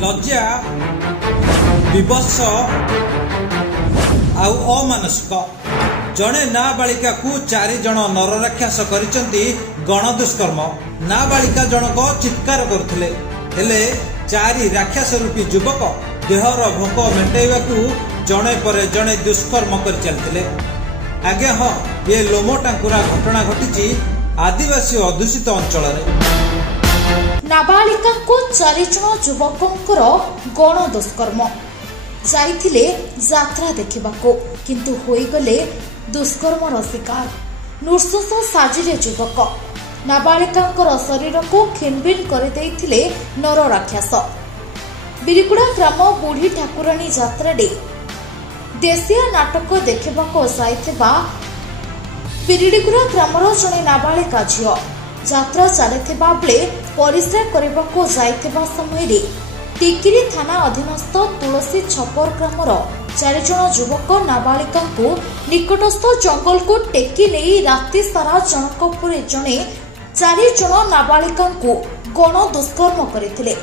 लज्जा विवश आउ अमानसिक जड़े नाबालिका को 4 जन नरराक्षस करिसेंती गणदुष्कर्म। नाबालिका जनक चित्कार करथिले हेले 4 राक्षस रूपी युवक देहर भोक मेटाइबाकू जड़े पर जड़े दुष्कर्म कर चलते। आगे हाँ ये लोमो टांकुरा घटना घटी आदिवासी अधूषित अंचल। नाबालिका को 4 जन युवकंकर गण दुष्कर्म जाइथिले यात्रा देखिबाको किंतु होइगले दुष्कर्मर शिकार। नृशंस साजिले युवक नाबालिकांकर शरीर को खिनभिन कर देइथिले नर राक्षस। बिरिकुड़ा ग्राम बुढ़ी ठाकुराणी यात्रा देशिया नाटक देखिबाको जाइथिबा बिरिकुड़ा ग्रामर जने नाबालिका झियो यात्रा चलिथिबा बेले परिश्रा करबाको जाइथिबा समय टिकिरी थाना अधीनस्थ तुलसी छपर ग्रामर 4 जन युवक नाबालिका को निकटस्थ जंगल को टेकी नहीं राति सारा जनक पर जने 4 जन नाबालिका को गण दुष्कर्म करथिले।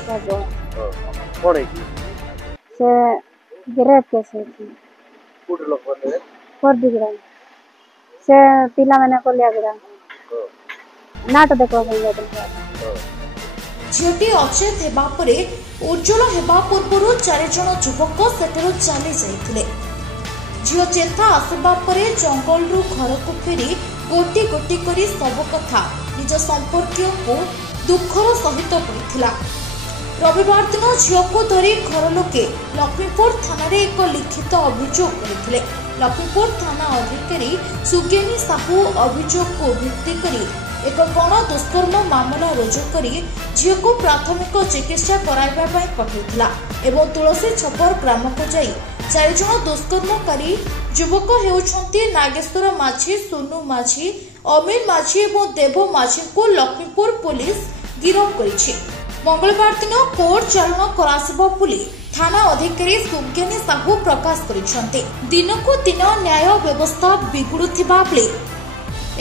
से ग्रेप केस कर दिगरा से पिला माने को लिया गरा नाट देखो झीटी अचेत हेबा परे उज्जवल हेबा पूर्व 4 जन युवक सेठरू चली जाइथिले। झील चेता आसबा परे जंगल रु घर को फेरी गोटी गोटी करी सब कथा निज संपर्कीय को दुखर सहित पड़िथिला। रविवार दिन झील को धरी घर लोके लक्ष्मीपुर थाना रे एक लिखित अभियोग करथिले। लक्ष्मीपुर थाना अधिकारी सुगेनी साहू अभियोग को भित्ति करी एक गण दुष्कर्म मामला रुजु करी झील को प्राथमिक चिकित्सा कराइबा पई पठाइथिला एवं तुलसी छपर ग्राम को जाई 4 जन दुष्कर्मकारी युवक हेउछंती नागेश्वर माझी, सोनू माझी, अमीर माझी एवं देव माझी को लक्ष्मीपुर पुलिस गिरफ्त करिछि। मंगलवार दिन कोर्ट चालन करासिबो बोली थाना अधिकारी सुज्ञानी साहू प्रकाश करिसंते। दिन को दिन न्याय व्यवस्था बिगुडुथिबा बेले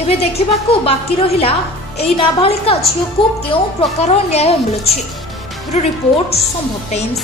एबे देखिबाकू बाकी रहिला एई नाबालिका झियो को केउ प्रकार न्याय मिलुछि। रिपोर्ट संभव टाइम्स।